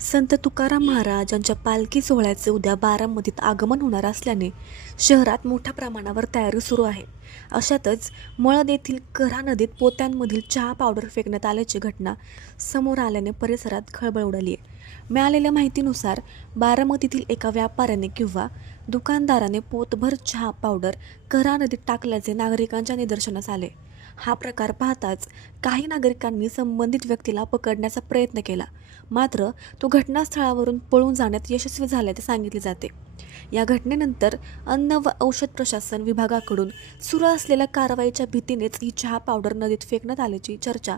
संत तुकाराम महाराजांच्या पालखी सोहळ्याचे उद्या बारामतीत आगमन होणार असल्याने शहरात मोठ्या प्रमाणावर तयारी सुरू आहे. अशातच मळद येथील कऱ्हा नदीत पोत्यांमधील चहा पावडर फेकण्यात आल्याची घटना समोर आल्याने परिसरात खळबळ उडाली आहे. मिळालेल्या माहितीनुसार बारामतीतील एका व्यापाऱ्याने किंवा दुकानदाराने पोतभर चहा पावडर कऱ्हा नदीत टाकल्याचे नागरिकांच्या निदर्शनास आले. हा प्रकार पाहताच काही नागरिकांनी संबंधित व्यक्तीला पकडण्याचा प्रयत्न केला, मात्र तो घटनास्थळावरून पळून जाण्यात यशस्वी झाल्याचे सांगितले जाते. या घटनेनंतर अन्न व औषध प्रशासन विभागाकडून सुरू असलेल्या कारवाईच्या भीतीनेच ही चहा पावडर नदीत फेकण्यात आल्याची चर्चा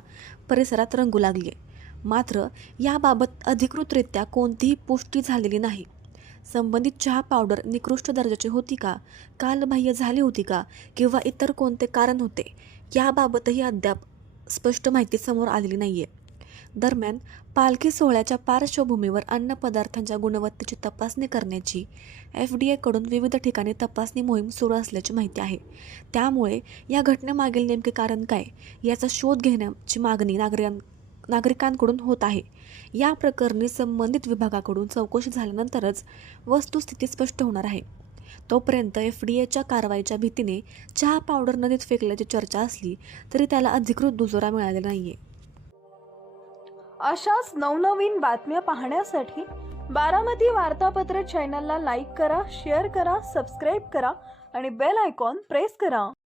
परिसरात रंगू लागली आहे. मात्र याबाबत अधिकृतरित्या कोणतीही पुष्टी झालेली नाही. संबंधित चहा पावडर निकृष्ट दर्जाची होती का, कालबाह्य झाली होती का, किंवा इतर कोणते कारण होते, याबाबतही अद्याप स्पष्ट माहिती समोर आलेली नाहीये. दरम्यान पालखी सोहळ्याच्या पार्श्वभूमीवर अन्नपदार्थांच्या गुणवत्तेची तपासणी करण्याची FDA कडून विविध ठिकाणी तपासणी मोहीम सुरू असल्याची माहिती आहे. त्यामुळे या घटनेमागील नेमके कारण काय याचा शोध घेण्याची मागणी नागरिकांकडून होत आहे. या प्रकरणी संबंधित विभागाकडून चौकशी झाल्यानंतरच वस्तुस्थिती स्पष्ट होणार आहे. तोपर्यंत FDAच्या कारवाईच्या भीतीने चहा पावडर नदीत फेकल्याची चर्चा असली तरी त्याला अधिकृत दुजोरा मिळालेला नाहीये. अशाच नवनवीन बातम्या पाहण्यासाठी बारामती वार्तापत्र चॅनलला लाईक करा, शेअर करा, सबस्क्राईब करा आणि बेल आयकॉन प्रेस करा.